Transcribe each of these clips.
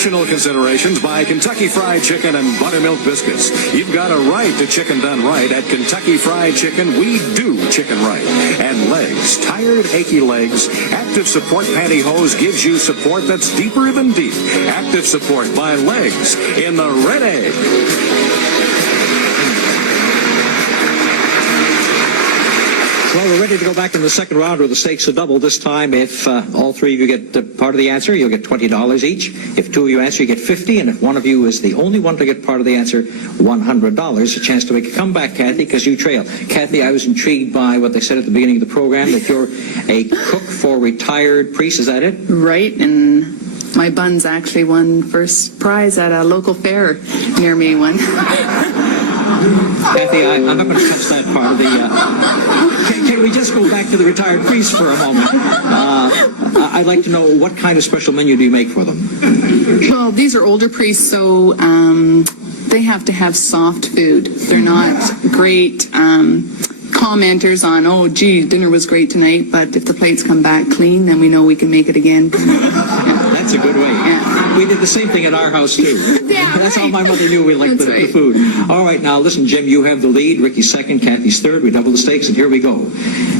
Promotional considerations by Kentucky Fried Chicken and Buttermilk Biscuits. You've got a right to chicken done right. At Kentucky Fried Chicken, we do chicken right. And legs, tired, achy legs, Active Support Pantyhose gives you support that's deeper than deep. Active Support by Legs in the red egg. Well, we're ready to go back in the second round where the stakes are double. This time, if all three of you get part of the answer, you'll get $20 each. If two of you answer, you get $50. And if one of you is the only one to get part of the answer, $100. A chance to make a comeback, Cathy, because you trail. Cathy, I was intrigued by what they said at the beginning of the program, that you're a cook for retired priests. Is that it? Right, and my buns actually won first prize at a local fair near me one. Cathy, I'm not going to touch that part of the... Can we just go back to the retired priests for a moment? I'd like to know, what kind of special menu do you make for them? Well, these are older priests, so they have to have soft food. They're not great commenters on, oh, gee, dinner was great tonight, but if the plates come back clean, then we know we can make it again. That's a good way. Yeah. We did the same thing at our house, too. Yeah, That's right. how my mother knew we liked the food. All right, now, listen, Jim, you have the lead. Ricky's second, Cathy's third. We double the stakes, and here we go.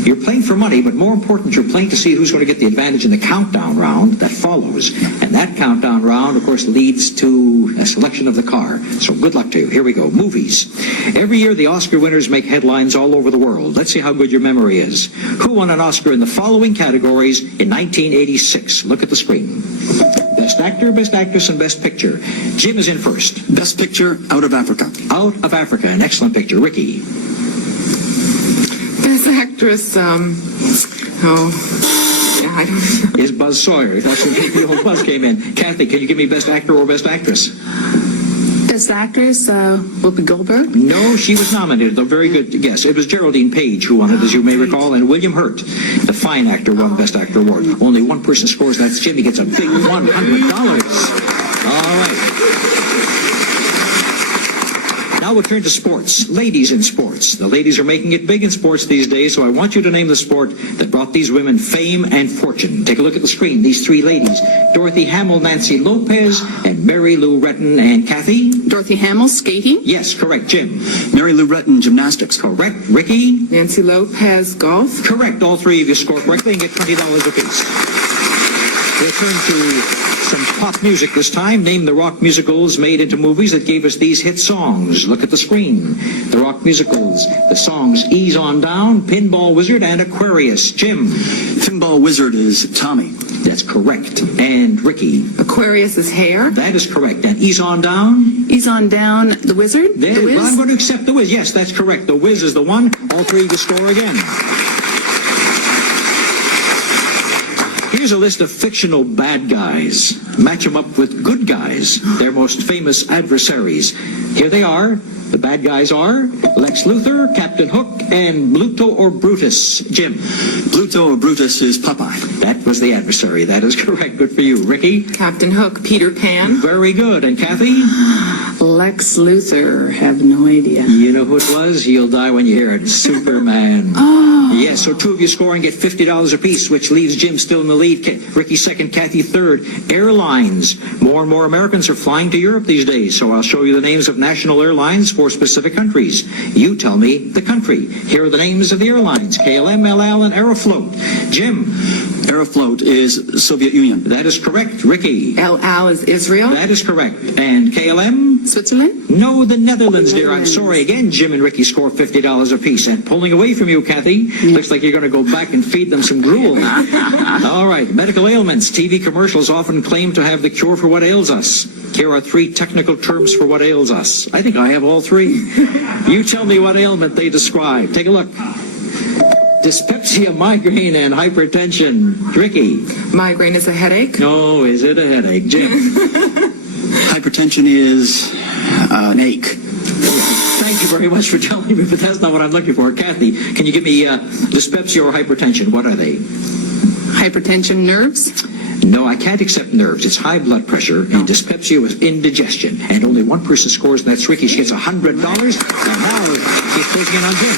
You're playing for money, but more important, you're playing to see who's going to get the advantage in the countdown round that follows. And that countdown round, of course, leads to a selection of the car. So good luck to you. Here we go. Movies. Every year, the Oscar winners make headlines all over the world. Let's see how good your memory is. Who won an Oscar in the following categories in 1986? Look at the screen. Best Actor, Best Actress, and Best Picture. Jim is in first. Best Picture, Out of Africa. Out of Africa, an excellent picture. Ricky. Best Actress, I don't know. Is Buzz Sawyer. That's when the old Buzz came in. Cathy, can you give me Best Actor or Best Actress? Best actress, Whoopi Goldberg. No, she was nominated, though. Very good guess. It was Geraldine Page who won it, as you may recall, and William Hurt, the fine actor, won Best Actor award. Only one person scores, that's Jim. He gets a big $100. All right. Now we'll turn to sports. Ladies in sports. The ladies are making it big in sports these days, so I want you to name the sport that brought these women fame and fortune. Take a look at the screen. These three ladies, Dorothy Hamill, Nancy Lopez, and Mary Lou Retton. And Cathy? Dorothy Hamill, skating. Yes, correct. Jim? Mary Lou Retton, gymnastics. Correct. Ricky? Nancy Lopez, golf. Correct. All three of you score correctly and get $20 apiece. We'll turn to some pop music this time. Name the rock musicals made into movies that gave us these hit songs. Look at the screen. The rock musicals. The songs Ease On Down, Pinball Wizard, and Aquarius. Jim? Pinball Wizard is Tommy. That's correct. And Ricky? Aquarius is hair. That is correct. And Ease On Down? Ease On Down, the wizard. There, The Wiz. well, I'm going to accept the Wiz. Yes, that's correct. The Wiz is the one. All three of you score again. Here's a list of fictional bad guys. Match them up with good guys, their most famous adversaries. Here they are. The bad guys are Lex Luthor, Captain Hook, and Bluto or Brutus. Jim? Bluto or Brutus is Popeye. That was the adversary. That is correct. Good for you. Ricky? Captain Hook, Peter Pan. Very good. And Cathy? Lex Luthor, have no idea. You know who it was? You'll die when you hear it. Superman. Oh. Yes, so two of you score and get $50 apiece, which leaves Jim still in the lead. Ricky second, Cathy third. Airlines. More and more Americans are flying to Europe these days, so I'll show you the names of national airlines for specific countries. You tell me the country. Here are the names of the airlines: KLM, El Al, and Aeroflot. Jim? Aeroflot is Soviet Union. That is correct. Ricky? El Al is Israel. That is correct. And KLM? Switzerland. No, the Netherlands, dear. I'm sorry. Again, Jim and Ricky score $50 apiece. And pulling away from you, Cathy, looks like you're going to go back and feed them some gruel. All right. Medical ailments. TV commercials often claim to have the cure for what ails us. Here are three technical terms for what ails us. I think I have all three. You tell me what ailment they describe. Take a look. Dyspepsia, migraine, and hypertension. Ricky? Migraine is a headache. No, is it a headache? Jim? Hypertension is an ache. Thank you very much for telling me, but that's not what I'm looking for. Cathy, can you give me dyspepsia or hypertension? What are they? Hypertension, nerves. No, I can't accept nerves. It's high blood pressure, and dyspepsia was indigestion. And only one person scores, and that's Ricky. She gets $100, and now she's closing in on Jim.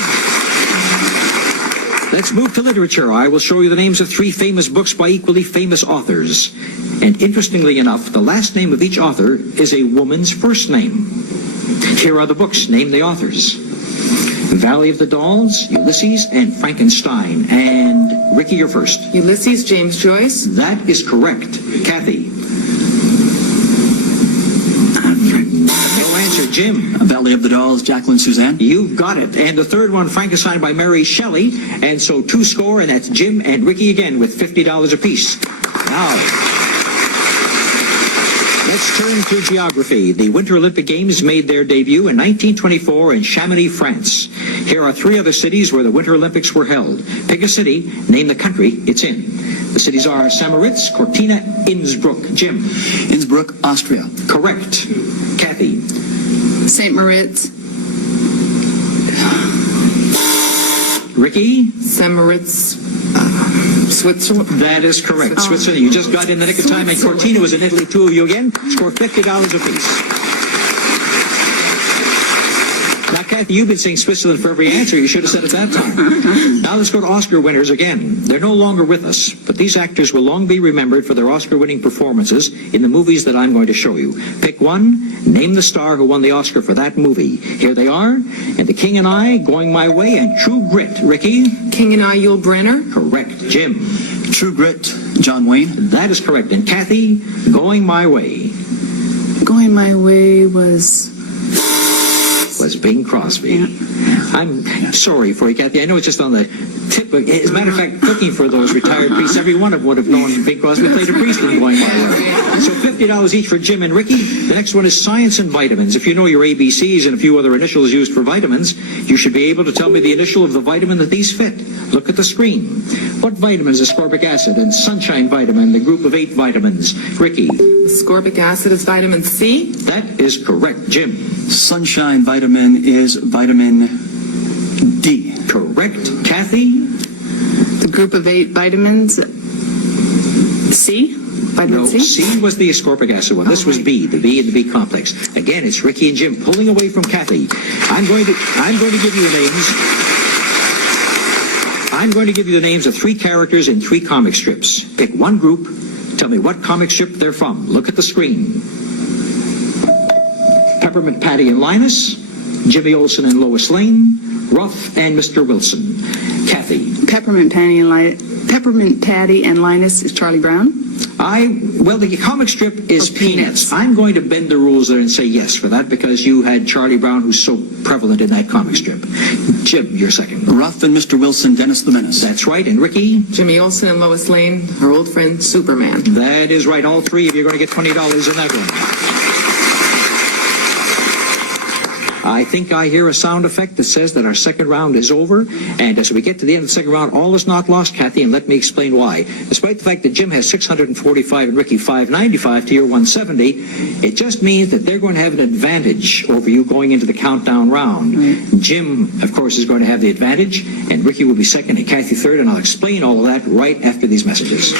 Let's move to literature. I will show you the names of 3 famous books by equally famous authors. And interestingly enough, the last name of each author is a woman's first name. Here are the books. Name the authors. Valley of the Dolls, Ulysses, and Frankenstein. And Ricki, you're first. Ulysses, James Joyce. That is correct. Cathy. No answer. Jim. Valley of the Dolls, Jacqueline Suzanne. You've got it. And the third one, Frankenstein by Mary Shelley. And so 2 score, and that's Jim and Ricki again with $50 apiece. Now, let's turn to geography. The Winter Olympic Games made their debut in 1924 in Chamonix, France. Here are 3 other cities where the Winter Olympics were held. Pick a city, name the country it's in. The cities are Samoritz, Cortina, Innsbruck. Jim. Innsbruck, Austria. Correct. Cathy. St. Moritz. Ricky. Samoritz, Switzerland. That is correct. Switzerland. You just got in the nick of time. And Cortina was in Italy. 2 of you again. Score $50 apiece. Now, Cathy, you've been saying Switzerland for every answer. You should have said it that time. Now let's go to Oscar winners again. They're no longer with us, but these actors will long be remembered for their Oscar-winning performances in the movies that I'm going to show you. Pick one, name the star who won the Oscar for that movie. Here they are, and The King and I, Going My Way, and True Grit. Ricki? King and I, Yul Brynner. Correct. Jim? True Grit, John Wayne. That is correct. And Cathy? Going My Way. Going My Way was Bing Crosby. Yeah. I'm sorry for you, Cathy. I know it's just on the tip. As a matter of fact, looking for those retired priests, every one of them would have known Bing Crosby played a priest in Going My Way. So $50 each for Jim and Ricki. The next one is science and vitamins. If you know your ABCs and a few other initials used for vitamins, you should be able to tell me the initial of the vitamin that these fit. Look at the screen. What vitamin is ascorbic acid and sunshine vitamin, the group of 8 vitamins? Ricki. Ascorbic acid is vitamin C. That is correct. Jim. Sunshine vitamin is vitamin D. Correct. Cathy. the group of 8 vitamins. C? Vitamin No, C? C was the ascorbic acid one. This was B, the B and the B complex. Again, it's Ricki and Jim pulling away from Cathy. I'm going to give you the names. I'm going to give you the names of 3 characters in 3 comic strips. Pick one group. Tell me what comic strip they're from. Look at the screen. Peppermint Patty and Linus, Jimmy Olsen and Lois Lane, Ruff and Mr. Wilson. Cathy. Peppermint Patty and Linus is Charlie Brown. Well, the comic strip is Peanuts. I'm going to bend the rules there and say yes for that because you had Charlie Brown, who's so prevalent in that comic strip. Jim, you're second. Ruff and Mr. Wilson, Dennis the Menace. That's right. And Ricki? Jimmy Olsen and Lois Lane, her old friend Superman. That is right. All 3 of you are going to get $20 in that one. I think I hear a sound effect that says that our second round is over. And as we get to the end of the second round, all is not lost, Cathy, and let me explain why. Despite the fact that Jim has 645 and Ricki 595 to your 170, it just means that they're going to have an advantage over you going into the countdown round. Jim, of course, is going to have the advantage, and Ricki will be second and Cathy third, and I'll explain all of that right after these messages.